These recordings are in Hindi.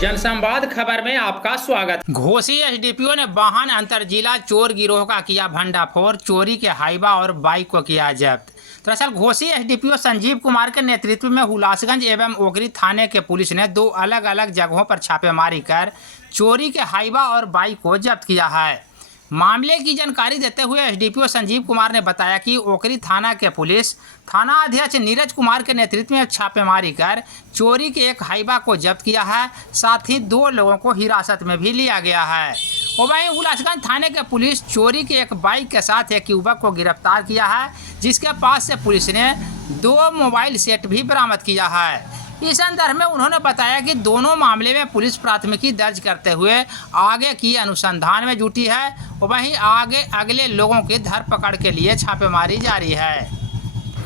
जनसंवाद खबर में आपका स्वागत। घोसी एसडीपीओ ने वाहन अंतर जिला चोर गिरोह का किया भंडाफोड़, चोरी के हाइवा और बाइक को किया जब्त। दरअसल घोसी एसडीपीओ संजीव कुमार के नेतृत्व में हुलासगंज एवं ओकरी थाने के पुलिस ने 2 अलग अलग जगहों पर छापेमारी कर चोरी के हाइवा और बाइक को जब्त किया है। मामले की जानकारी देते हुए एसडीपीओ संजीव कुमार ने बताया कि ओकरी थाना के पुलिस थाना अध्यक्ष नीरज कुमार के नेतृत्व में छापेमारी कर चोरी के एक हाइवा को जब्त किया है, साथ ही 2 लोगों को हिरासत में भी लिया गया है। और वहीं हुलासगंज थाने के पुलिस चोरी के एक बाइक के साथ एक युवक को गिरफ्तार किया है, जिसके पास से पुलिस ने 2 मोबाइल सेट भी बरामद किया है। इस संदर्भ में उन्होंने बताया कि दोनों मामले में पुलिस प्राथमिकी दर्ज करते हुए आगे की अनुसंधान में जुटी है और वहीं आगे अगले लोगों की धरपकड़ के लिए छापेमारी जारी है।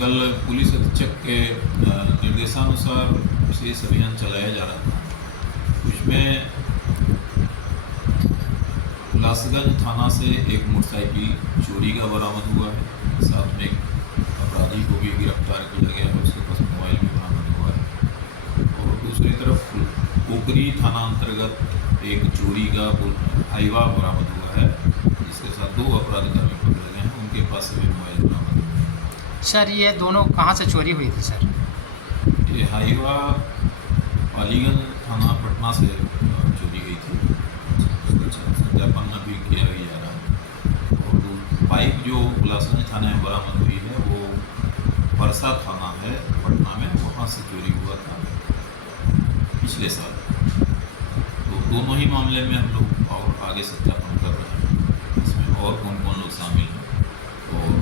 कल पुलिस अधीक्षक के निर्देशानुसार विशेष अभियान चलाया जा रहा था। उसमें हुलासगंज थाना से एक मोटरसाइकिल चोरी का बरामद हुआ है, साथ में अपराधी को भी गिरफ्तार किया गया है, उसके पास मोबाइल भी बरामद हुआ है। और दूसरी तरफ ओकरी थाना अंतर्गत एक चोरी का हाइवा बरामद हुआ है, जिसके साथ 2 अपराधकर्मी पकड़े गए हैं, उनके पास से भी मोबाइल बरामद हुआ है। सर, ये दोनों कहाँ से चोरी हुई थी सर? ये हाइवा पालीगंज थाना पटना से चोरी गई थी, उसका सत्यापन अभी किया ही जा रहा है। और बाइक जो हुलासगंज थाने में बरामद हुई है वो परसा थाना है पटना में, वहाँ से चोरी हुआ था पिछले साल। तो दोनों ही मामले में हम लोग और आगे सत्यापन कर रहे हैं, इसमें और कौन कौन लोग शामिल हैं और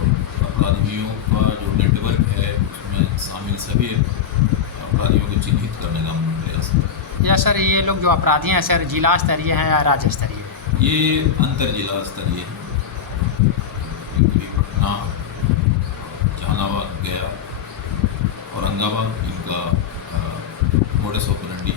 अपराधियों का जो नेटवर्क है उसमें शामिल सभी अपराधियों को चिन्हित करने का हम प्रयास कर रहे हैं। या सर, ये लोग जो अपराधी हैं सर जिला स्तरीय हैं या राज्य स्तरीय? ये अंतर जिला स्तरीय है, पटना, जहानाबाद, गया, औरंगाबाद इनका मोडस ऑपरेंडी